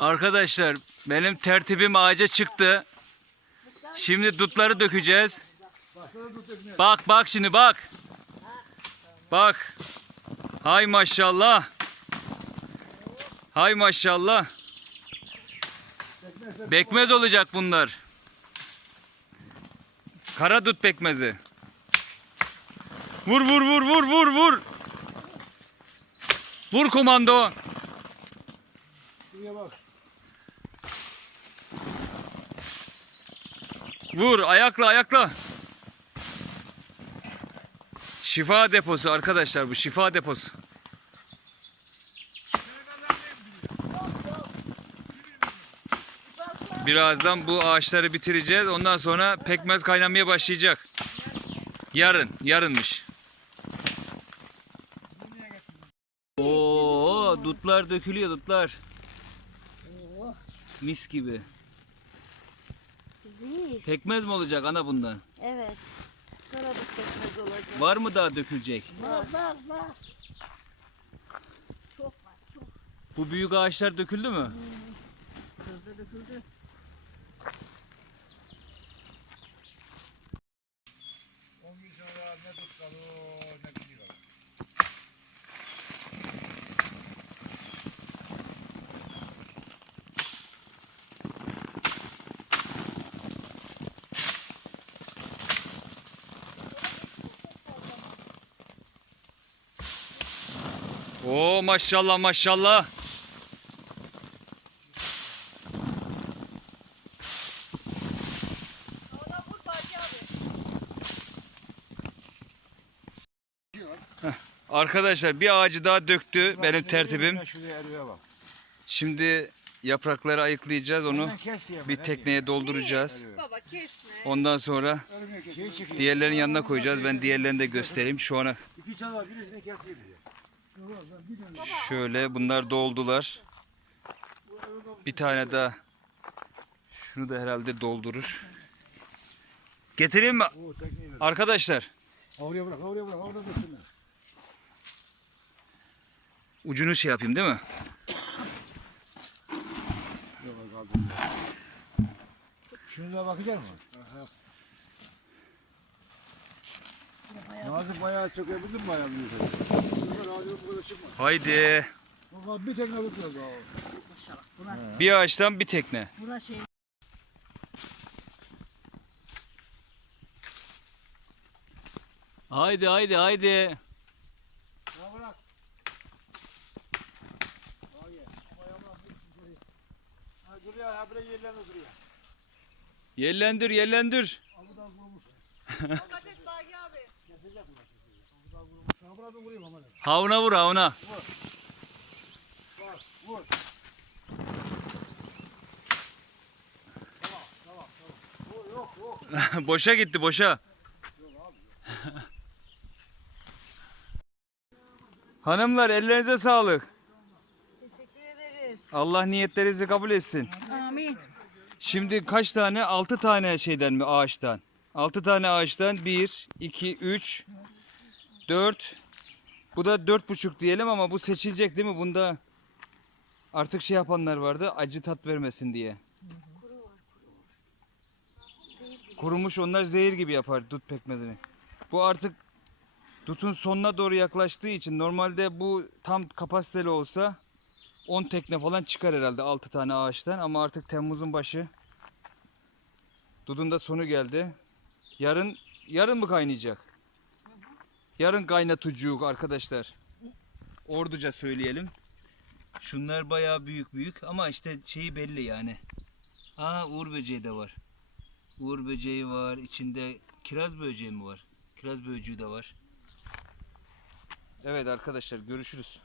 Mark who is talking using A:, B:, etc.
A: Arkadaşlar benim tertibim ağaca çıktı. Şimdi dutları dökeceğiz. Bak bak şimdi bak. Bak. Hay maşallah. Hay maşallah. Bekmez olacak bunlar. Kara dut pekmezi. Vur vur vur vur vur vur. Vur komando.
B: Şuraya bak.
A: Vur ayakla ayakla. Şifa deposu arkadaşlar bu şifa deposu. Birazdan bu ağaçları bitireceğiz. Ondan sonra pekmez kaynamaya başlayacak. Yarın, yarınmış. Oo, dutlar dökülüyor dutlar. Mis gibi.
C: Güzel.
A: Pekmez mi olacak ana bundan?
C: Evet. Karabuk pekmez olacak.
A: Var mı daha dökülecek?
C: Var var var. Çok var çok.
A: Bu büyük ağaçlar döküldü mü?
C: Döküldü döküldü.
A: Oo maşallah maşallah. Arkadaşlar bir ağacı daha döktü benim tertibim. Şimdi yaprakları ayıklayacağız onu bir tekneye dolduracağız. Ondan sonra.
B: Şey çıkıyor.
A: diğerlerin yanına koyacağız. Ben diğerlerini de göstereyim. Şu ana şöyle bunlar doldular. Bir tane daha şunu da herhalde doldurur. Getireyim mi arkadaşlar?
B: Oraya bırak, oraya bırak, orada dursunlar.
A: Ucunu şey yapayım değil mi?
B: Kaldım. Şuna bakacak mısın? Nazım bayağı çökebilir mi bayağı bu kadar çıkmaz.
A: Haydi.
B: Baba bir tekne tutuyoruz daha.
C: Maşallah. Buna,
A: Bir ağaçtan bir tekne.
C: buna şey
A: Haydi haydi haydi.
B: Ya bırak. Hayır. Bayağı bırak. Ha duruyor, ha yerlerine duruyor.
A: Yellendir yellendir.
B: Abudan vurmuş.
D: Dikkat et Bagi
B: bırak ben vurayım ama.
A: Havuna vur havuna.
B: Bak, vur. Tamam, tamam, tamam. Vur, yok, yok.
A: boşa gitti boşa. Hanımlar ellerinize sağlık.
C: teşekkür ederiz.
A: Allah niyetlerinizi kabul etsin.
C: Amin.
A: Şimdi kaç tane? 6 tane şeyden mi ağaçtan? 6 tane ağaçtan 1, 2, 3, 4. Bu da dört buçuk diyelim ama bu seçilecek değil mi? Bunda artık şey yapanlar vardı acı tat vermesin diye. Kurumuş onlar zehir gibi yapar dut pekmezini. Bu artık dutun sonuna doğru yaklaştığı için normalde bu tam kapasiteli olsa 10 tekne falan çıkar herhalde 6 tane ağaçtan ama artık Temmuz'un başı. Dudun da sonu geldi. Yarın yarın mı kaynayacak? Yarın kaynatucuk arkadaşlar. Orduca söyleyelim. Şunlar bayağı büyük büyük ama işte şeyi belli yani. Aa uğur böceği de var. Uğur böceği var. içinde kiraz böceği mi var? Kiraz böceği de var. Evet arkadaşlar görüşürüz.